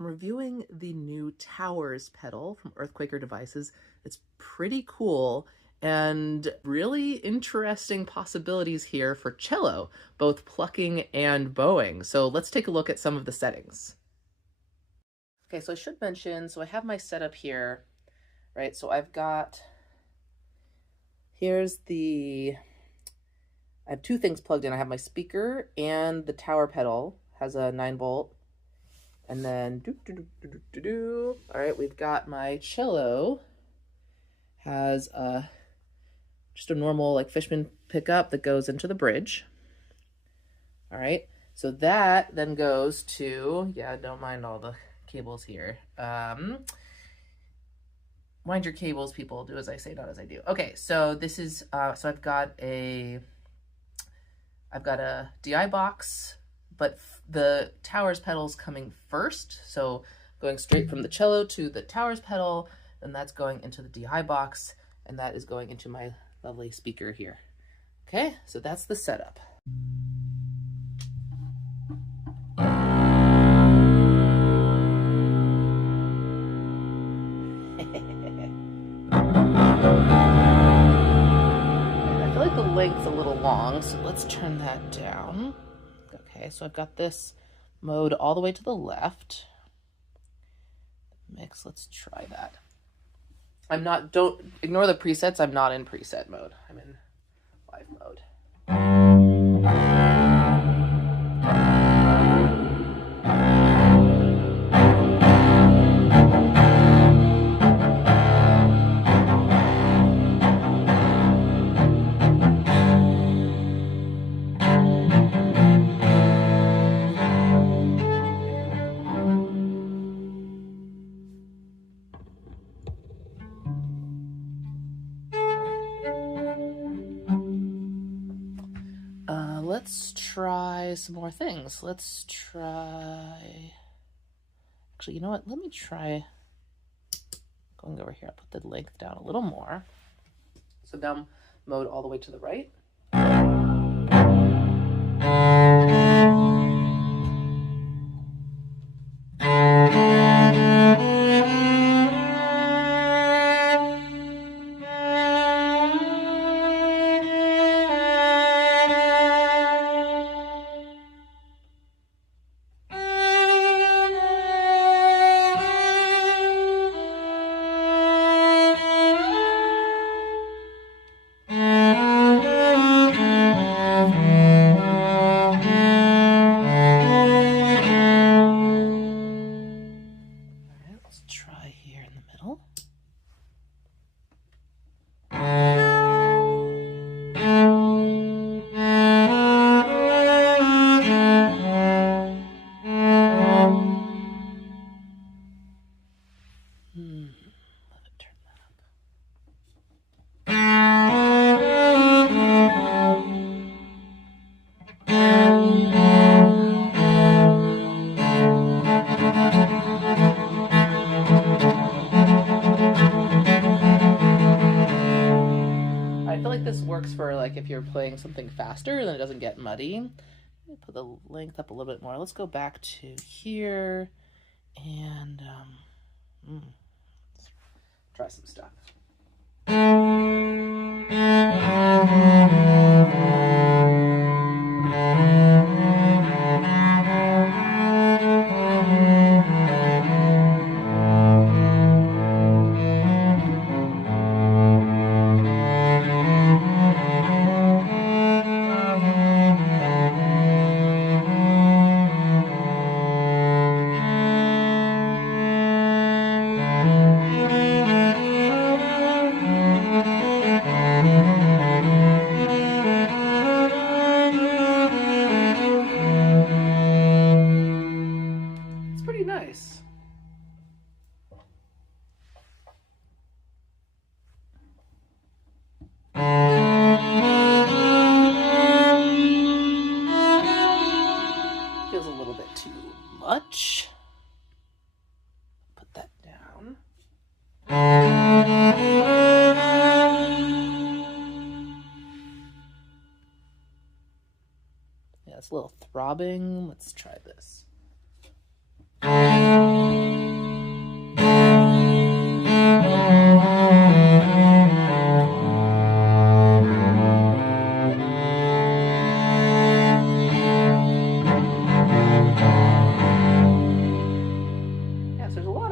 I'm reviewing the new Towers pedal from EarthQuaker devices. It's pretty cool and really interesting possibilities here for cello, both plucking and bowing. So let's take a look at some of the settings. Okay, so I should mention, so I have my setup here, right? So I have two things plugged in. I have my speaker and the tower pedal, has a 9-volt. And then, all right, we've got my cello, has just a normal like Fishman pickup that goes into the bridge. All right, so that then goes to, yeah, don't mind all the cables here. Mind your cables, people. Do as I say, not as I do. Okay, so this is, so I've got a DI box, but the Towers pedal's coming first. So going straight from the cello to the Towers pedal, and that's going into the DI box, and that is going into my lovely speaker here. Okay, so that's the setup. I feel like the length's a little long, so let's turn that down. Okay, so I've got this mode all the way to the left. Mix, let's try that. Don't ignore the presets, I'm not in preset mode. I'm in live mode. Let's try some more things. Let's try, actually, you know what? Let me try going over here. I'll put the length down a little more. So down mode all the way to the right. Try here in the middle. Let it turn that up. I feel like this works for like if you're playing something faster, then it doesn't get muddy. Let me put the length up a little bit more. Let's go back to here and let's try some stuff. Nice. Feels a little bit too much. Put that down. Yeah, it's a little throbbing. Let's try this.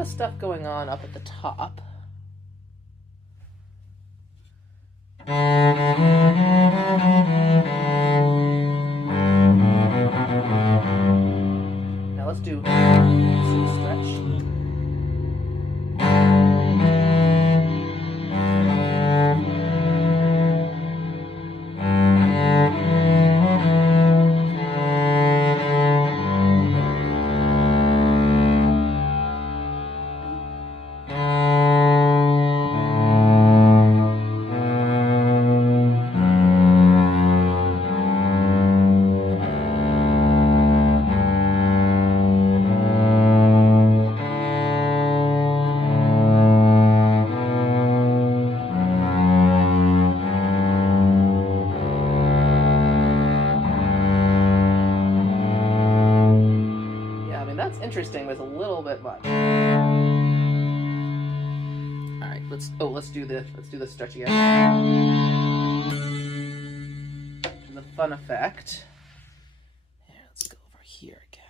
Stuff going on up at the top. Now let's do some stretch. Interesting, but it's a little bit much. All right, let's do the stretch again. And the fun effect. Yeah, let's go over here again.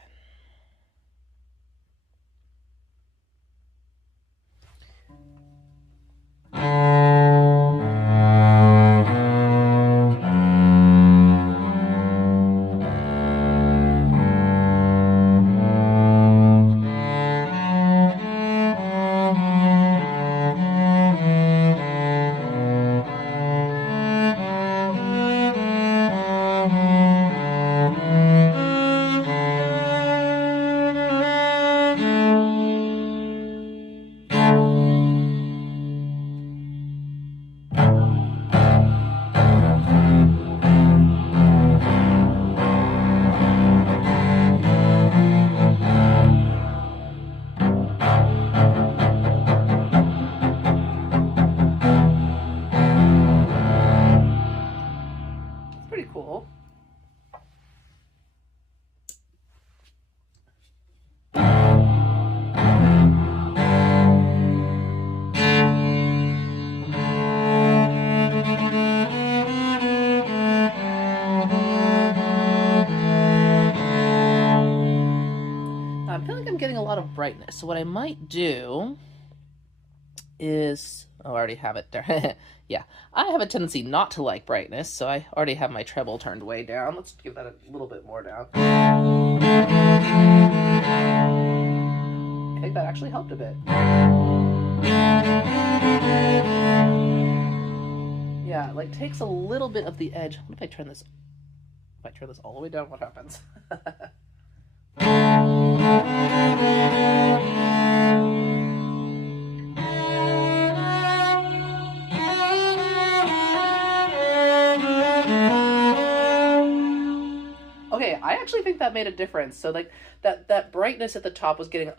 Brightness. So what I might do is, oh, I already have it there. Yeah, I have a tendency not to like brightness, so I already have my treble turned way down. Let's give that a little bit more down. I think that actually helped a bit. Yeah, it like takes a little bit of the edge. What if I turn this? If I turn this all the way down, what happens? Okay, I actually think that made a difference. So like that brightness at the top was getting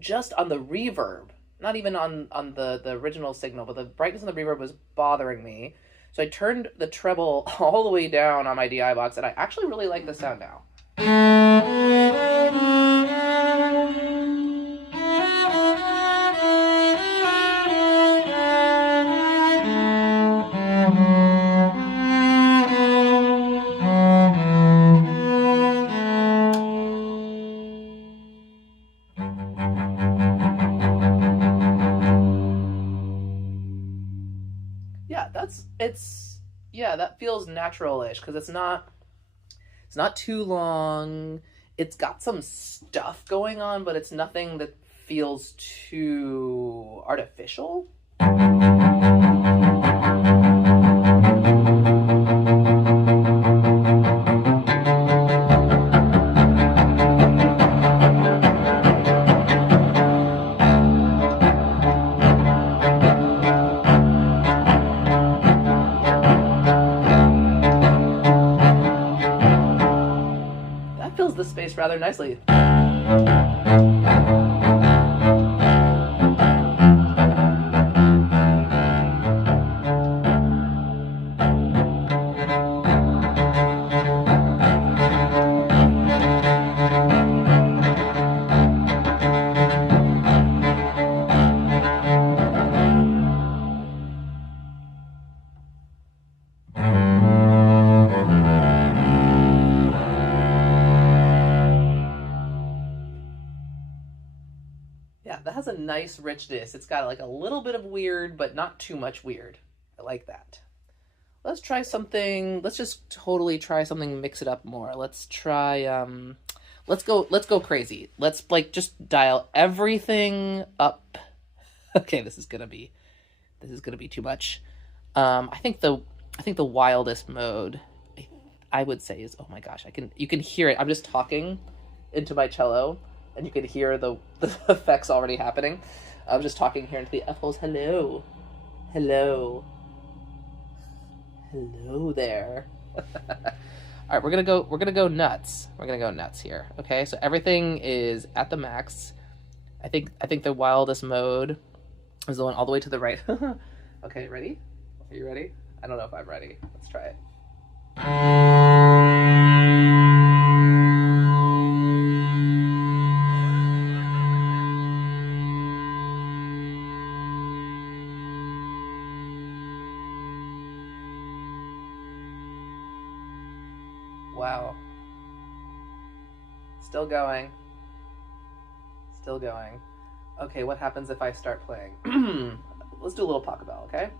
just on the reverb, not even on the original signal, but the brightness on the reverb was bothering me. So I turned the treble all the way down on my DI box, and I actually really like the sound now. Yeah, that feels natural-ish because it's not too long. It's got some stuff going on, but it's nothing that feels too artificial. The space rather nicely. nice richness. It's got like a little bit of weird, but not too much weird. I like that. Let's try something. Let's just totally try something, mix it up more. Let's try, let's go crazy. Let's like just dial everything up. Okay, this is gonna be too much. I think the wildest mode I would say is, oh my gosh, you can hear it. I'm just talking into my cello and you can hear the effects already happening. I was just talking here into the F-holes. Hello. Hello. Hello there. All right, we're gonna go nuts. We're gonna go nuts here. Okay, so everything is at the max. I think the wildest mode is the one all the way to the right. Okay, ready? Are you ready? I don't know if I'm ready. Let's try it. Wow. Still going. Still going. Okay, what happens if I start playing? Let's do a little pachelbel, okay?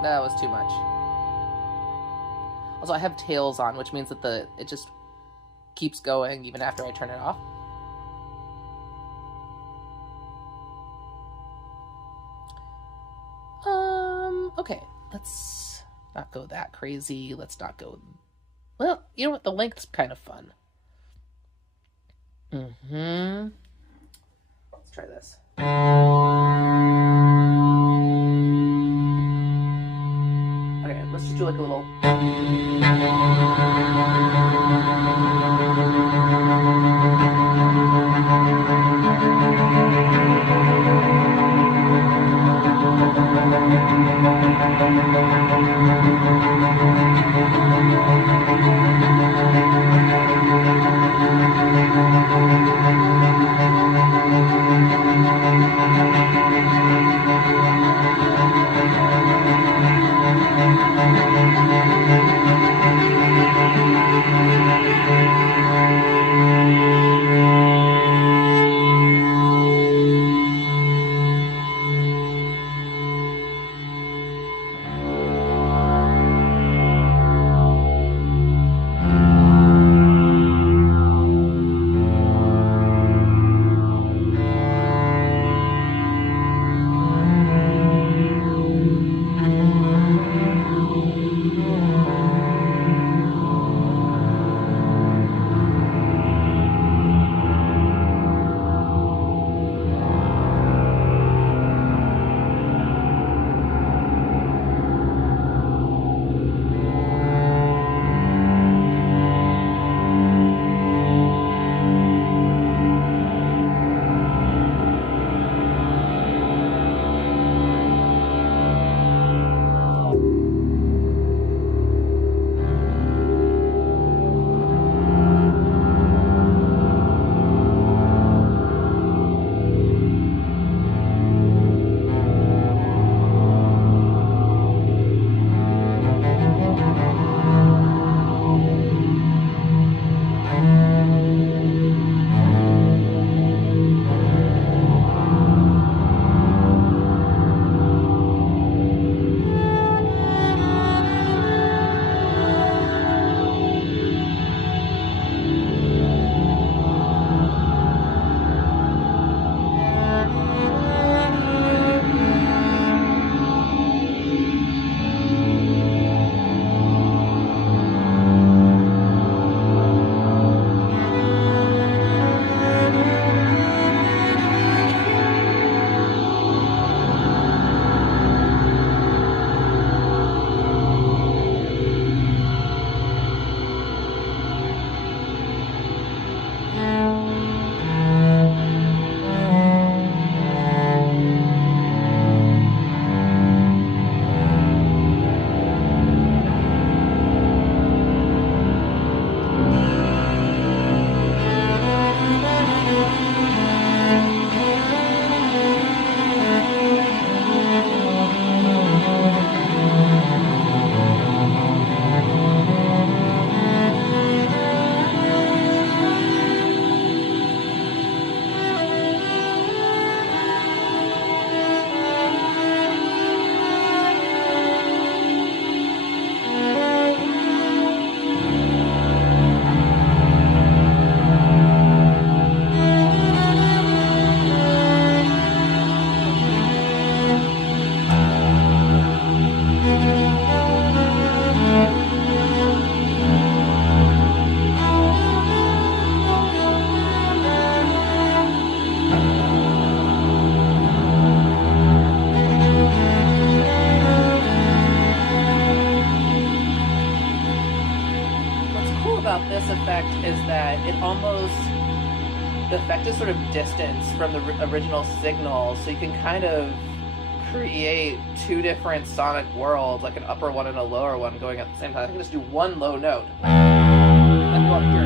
That was too much. Also, I have tails on, which means that it just keeps going even after I turn it off. Okay, let's not go that crazy. Let's not go... Well, you know what? The length's kind of fun. Let's try this. Okay, let's just do like a little... it almost, the effect is sort of distanced from the original signal, so you can kind of create two different sonic worlds, like an upper one and a lower one going at the same time. I can just do one low note and go up here.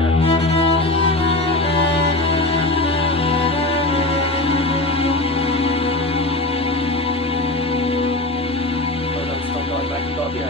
Low note's still going, but I can go up here.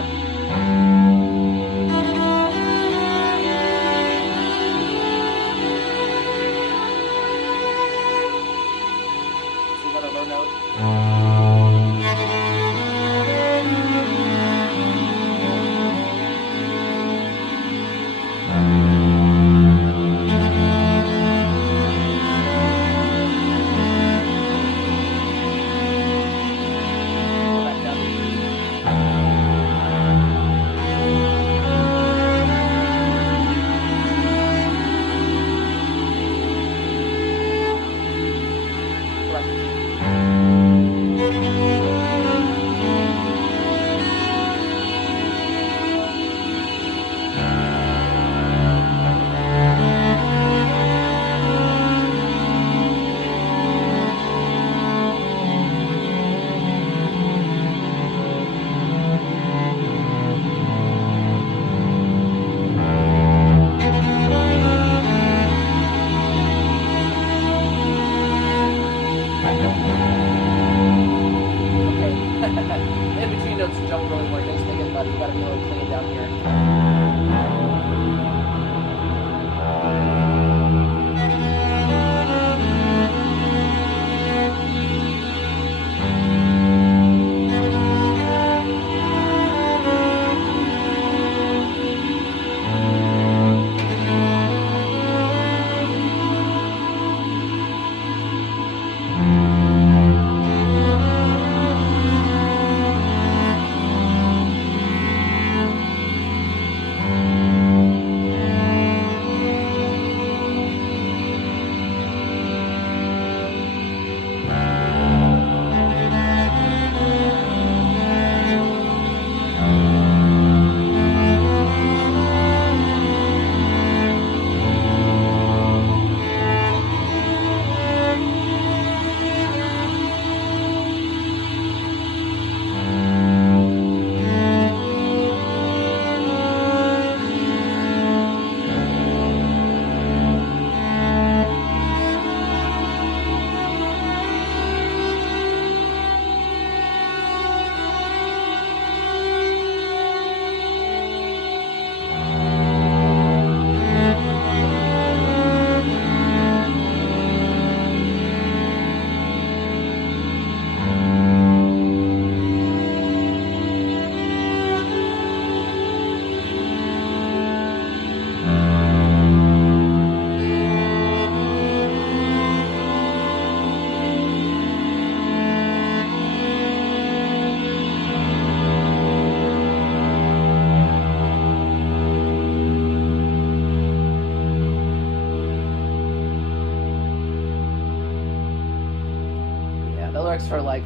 works for like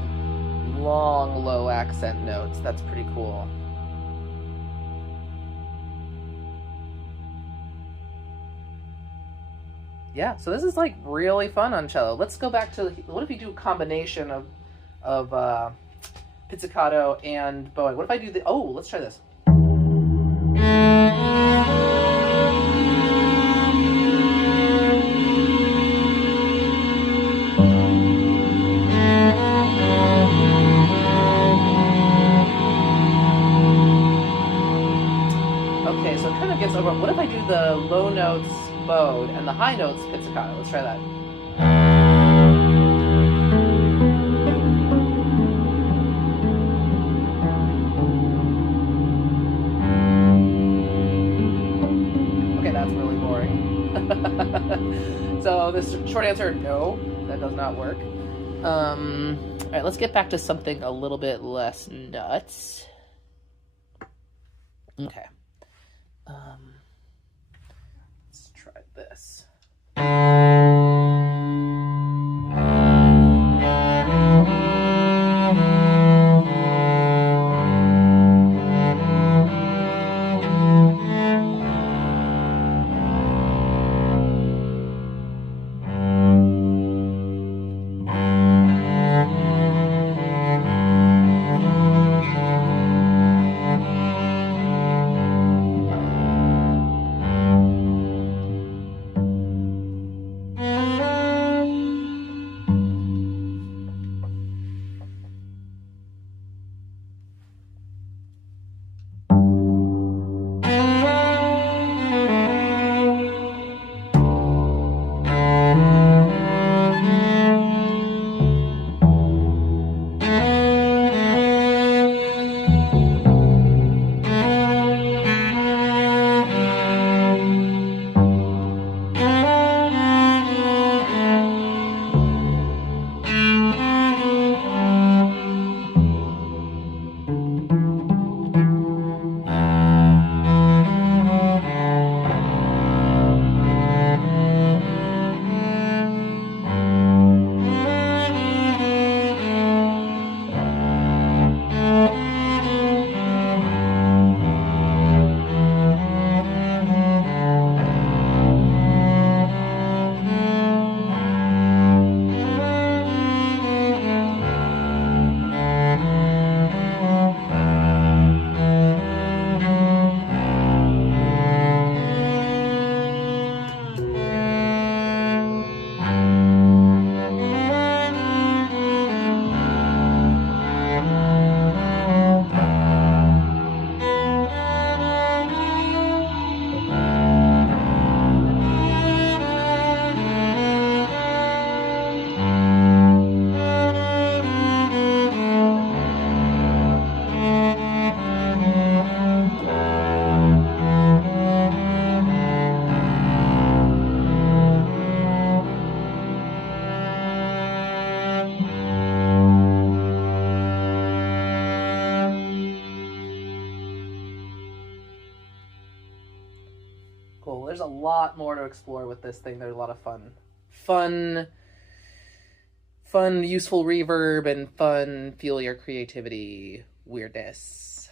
long low accent notes. That's pretty cool. Yeah, so this is like really fun on cello. Let's go back to, what if we do a combination of pizzicato and bowing? What if I do the, oh, let's try this. Okay, so it kind of gets over. What if I do the low notes bowed and the high notes pizzicato? Let's try that. Okay, that's really boring. So this short answer, no, that does not work. All right, let's get back to something a little bit less nuts. Okay. Let's try this. Cool. There's a lot more to explore with this thing. There's a lot of fun, useful reverb and fun, feel your creativity weirdness.